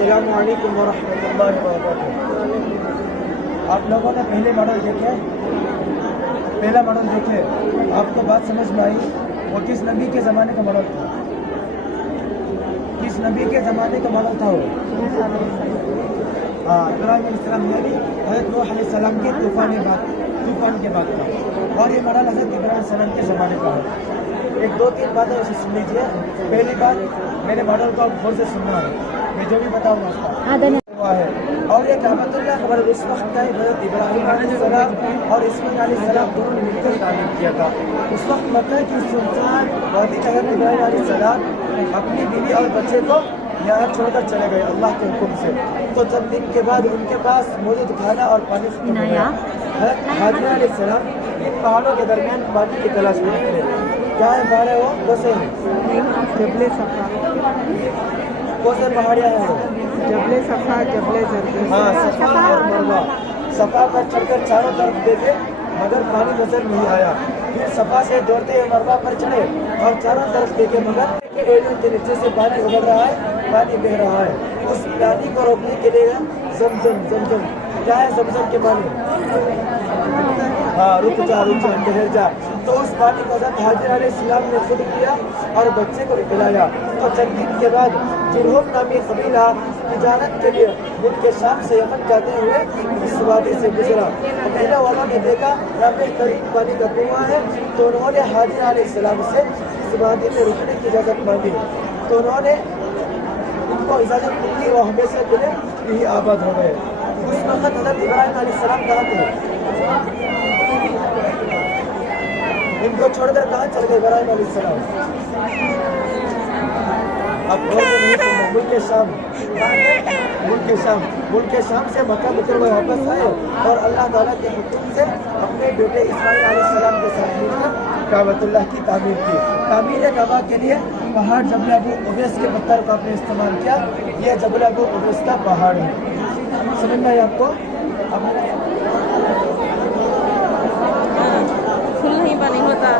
السلام علیکم ورحمۃ اللہ وبرکاتہ. آپ لوگوں نے پہلے ماڈل دیکھے؟ پہلا ماڈل دیکھے؟ آپ کو بات سمجھ میں آئی؟ وہ کس نبی کے زمانے کا ماڈل تھا؟ کس نبی کے زمانے کا ماڈل تھا وہ؟ ابراہیم علیہ السلام یعنی حضرت نوح علیہ السلام کے طوفان کے بعد کا. اور یہ ماڈل حضرت ابراہیم علیہ السلام کے زمانے کا ہے. ایک دو تین باتیں اسے سن لیجیے. پہلی بات، میرے ماڈل کو غور سے سننا ہے، میں جو بھی بتاؤں گا اس کا ہے. اور یہ کعبۃ اللہ خبر اس وقت کا حضرت ابراہیم علیہ السلام اور اسماعیل علیہ السلام دونوں نے مل کر تعمیر کیا تھا. اس وقت مکہ کی سلطان وادی حضرت ابراہیم علیہ السلام اپنی بیوی اور بچے کو یہاں چھوڑ کر چلے گئے اللہ کے حکم سے. تو چند دن کے بعد ان کے پاس موجود کھانا اور پانی ختم ہو گیا. حضرت حاجرہ علیہ السلام ان پہاڑوں کے درمیان پانی کی تلاش میں تھے. کیا ہے پہاڑ ہے وہ؟ کوسے جبل صفا، کوسے پہاڑیاں ہیں وہ؟ جبل صفا، جبل زرد. ہاں، صفا اور مروہ. صفا پر چڑھ کر چاروں طرف دیکھے مگر پانی نظر نہیں آیا. پھر صفا سے دوڑتے ہوئے مروہ پر چڑھے اور چاروں طرف دیکھے مگر ایڑیوں کے نیچے سے پانی ابل رہا ہے، پانی بہ رہا ہے. اس پانی کو روکنے کے لیے زمزم. کیا ہے زمزم کے پانی؟ ہاں، رک جا ٹھہر جا. تو اس پانی کو حضرت حاجر علیہ السلام نے خود پیا اور بچے کو پلایا. تو چند دن کے بعد جرہم نامی قبیلہ تجارت کے لیے ملک شام سے یمن جاتے ہوئے اس وادی سے گزرا. قبیلہ والوں نے دیکھا یہاں بہترین پانی کا کنواں ہے، تو انہوں نے حاجر علیہ السلام سے اس وادی میں رکنے کی اجازت مانگی. تو انہوں نے ان کو اجازت ملی، وہ ہمیشہ کے لیے یہی آباد ہو گئے. اس وقت حضرت ابراہیم علیہ السلام کہاں تھے؟ ان کو چھوڑ کر کہاں چل گئے ابراہیم علیہ السلام؟ اب نہیں سننا. ملک شام سے مکہ مکرمہ واپس آئے اور اللہ تعالیٰ کے حکم سے اپنے بیٹے اسماعیل علیہ السلام کے ساتھ مل کر کعبۃ اللہ کی تعمیر کی. تعمیر کعبہ کے لیے پہاڑ جبل ابو قبیس کے پتھر کا آپ نے استعمال کیا. یہ جبل ابو قبیس کا پہاڑ ہے. سمجھ میں آئی آپ کو؟ فل نہیں بنی ہوتا.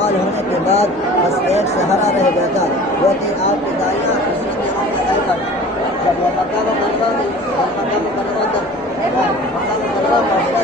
ہونے کے بعد بس ایک سہارا رہ گیا تھا، وہ تھی آپ کی دائیاں اسی میں جب وہ مکہ مکرمہ تک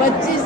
25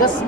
10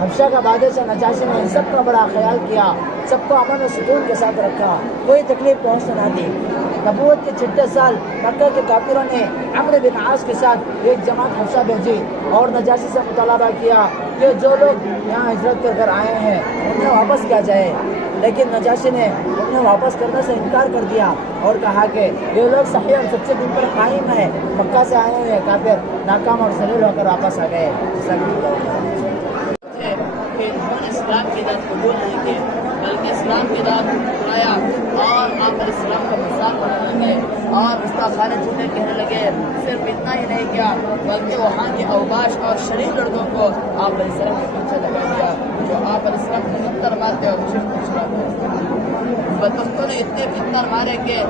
حبشہ کا بادشاہ نجاشی نے ان سب کا بڑا خیال کیا، سب کو امن و سکون کے ساتھ رکھا، کوئی تکلیف پہنچنے نہ دی۔ نبوت کے چھٹے سال مکہ کے کافروں نے عمرو بن عاص کے ساتھ ایک جماعت حبشہ بھیجی اور نجاشی سے مطالبہ کیا کہ جو لوگ یہاں ہجرت کر آئے ہیں انہیں واپس کیا جائے، لیکن نجاشی نے انہیں واپس کرنے سے انکار کر دیا اور کہا کہ یہ لوگ صحیح اور سچے دین پر قائم ہیں، مکہ سے آئے ہوئے کافر ناکام اور ذلیل ہو کر واپس آ گئے۔ کہ انہوں نے اسلام کی دعوت قبول نہیں کی بلکہ اسلام کی دعوت ٹھکرایا اور آپ علیہ السلام کا مذاق بنانے لگے اور گستاخانہ جھوٹے کہنے لگے۔ صرف اتنا ہی نہیں کیا بلکہ وہاں کے اوباش اور شریف لڑکوں کو آپ علیہ السلام کے پیچھے لگا دیا جو آپ علیہ السلام کو پتھر مارتے اور چپ چلاتے۔ بدبختوں نے اتنے پتھر مارے کہ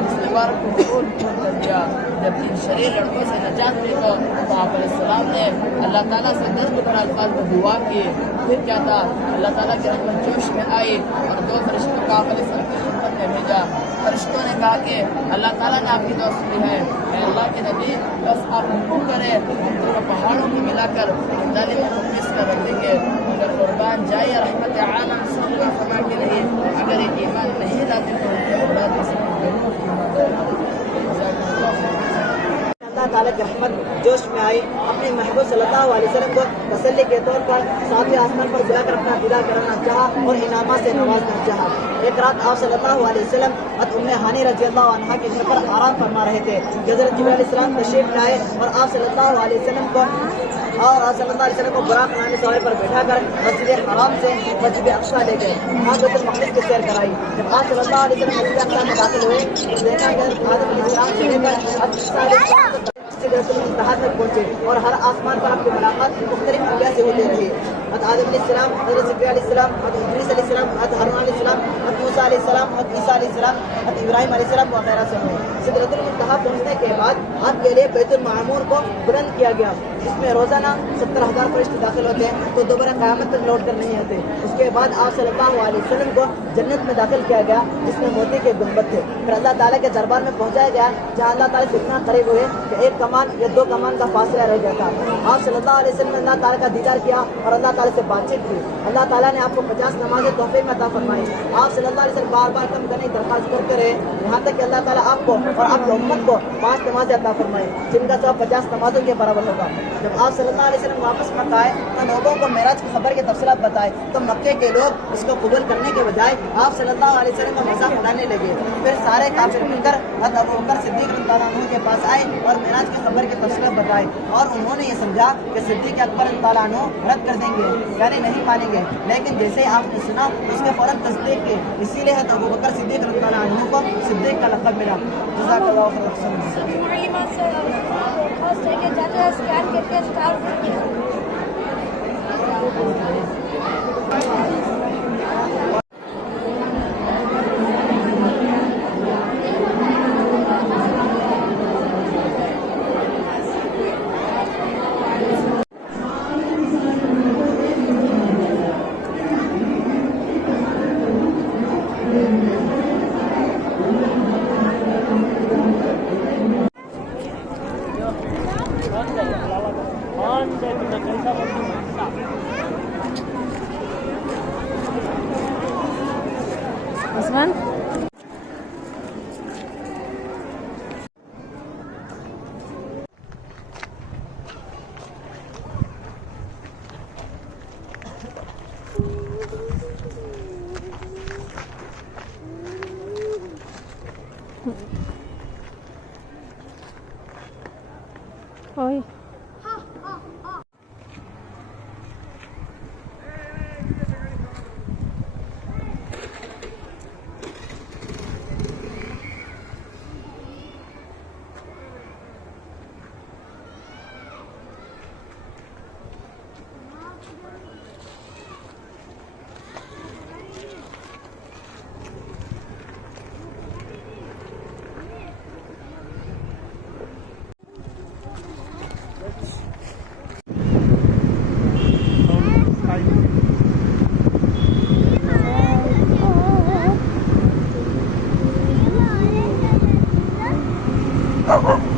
مسلمان کو قبول کر دیا۔ جب ان شریر لڑکوں سے نجات ملی تو آپ علیہ السلام نے اللہ تعالیٰ سے درد بھرا الفاظ میں دعا کی۔ پھر کیا تھا، اللہ تعالیٰ کی رحمت جوش میں آئی اور 2 فرشتوں کو آپ علیہ السلام کی خدمت میں بھیجا۔ فرشتوں نے کہا کہ اللہ تعالیٰ نے آپ کی دعا سنی ہے، اے اللہ کے نبی بس آپ حکم کریں تو پہاڑوں کو ملا کر ظالموں کو پیس کر رکھ دیں گے، مگر قربان جائے رحمت عالم صلی اللہ فرما کے نہیں، اگر یہ ایمان نہیں لاتے تو ان کے اولاد میں سے اللہ تعالیٰ کی رحمت جوش میں آئی، اپنے محبوب صلی اللہ علیہ وسلم کو تسلی کے طور پر ساتویں آسمان پر بلا کر اپنا دیدار کرانا چاہا اور انعامات سے نوازنا چاہا۔ ایک رات آپ صلی اللہ علیہ وسلم ام ہانی رضی اللہ عنہا کے گھر پر آرام فرما رہے تھے کہ حضرت جبرائیل علیہ السلام تشریف لائے اور آپ صلی اللہ علیہ وسلم کو براق نامی سواری پر بیٹھا کر مسجد حرام سے مسجد اقصی لے گئے، وہاں بیت المقدس کی سیر کرائی۔ جب آپ صلی اللہ علیہ وسلم مسجد اقصی میں داخل ہوئے تو دیکھا کہ آدم علیہ السلام سے لے کر انتہا تک پہنچے اور ہر آسمان پر آپ کی ملاقات مختلف انبیاء سے ہوتی رہی۔ حضرت آدم علیہ السلام، حضرت زکریا علیہ السلام، حضرت ادریس علیہ السلام، حضرت ہارون علیہ السلام، حضرت موسیٰ علیہ السلام، حضرت عیسیٰ علیہ السلام، حضرت ابراہیم علیہ السلام وغیرہ سے ہوئے۔ سدرۃ المنتہا پہنچنے کے بعد آپ کے لیے بیت المعمور کو بلند کیا گیا جس میں روزانہ 70,000 فرشتے داخل ہوتے ہیں تو دوبارہ قیامت تک لوٹ کر نہیں آتے۔ اس کے بعد آپ صلی اللہ علیہ وسلم کو جنت میں داخل کیا گیا جس میں موتی کے گنبد تھے۔ پھر اللہ تعالیٰ کے دربار میں پہنچایا گیا جہاں اللہ تعالیٰ سے اتنا قریب ہوئے کہ 1 کمان یا 2 کمان کا فاصلہ رہ گیا تھا۔ آپ صلی اللہ علیہ وسلم نے اللہ تعالیٰ کا دیدار کیا اور اللہ تعالیٰ سے بات چیت کی۔ اللہ تعالیٰ نے آپ کو 50 نمازیں تحفے میں عطا فرمائی۔ آپ صلی اللہ علیہ وسلم بار بار کم کرنے کی درخواست کرتے رہے یہاں تک کہ اللہ تعالیٰ آپ کو اور آپ کی امت کو 5 نمازیں عطا فرمائی جن کا ثواب 50 نمازوں کے برابر ہوگا۔ جب آپ صلی اللہ علیہ وسلم واپس مکہ آئے تو لوگوں کو معراج کی خبر کے تفصیلات بتائے تو مکے کے لوگ اس کو قبول کرنے کے بجائے آپ صلی اللہ علیہ وسلم کا مذاق اڑانے لگے۔ پھر سارے کافر مل کر حضرت ابوبکر صدیق رضی اللہ عنہ کے پاس آئے اور معراج کی خبر کے تفصیلات بتائے اور انہوں نے یہ سمجھا کہ صدیق اکبر رضی اللہ عنہ رد کر دیں گے یعنی نہیں مانیں گے، لیکن جیسے ہی آپ نے سنا اس کے فوراً تصدیق کی، اسی لیے حضرت ابوبکر صدیق رضی اللہ عنہ کو صدیق کا لقب ملا۔ جزاک اللہ عثمان Oi. Oh,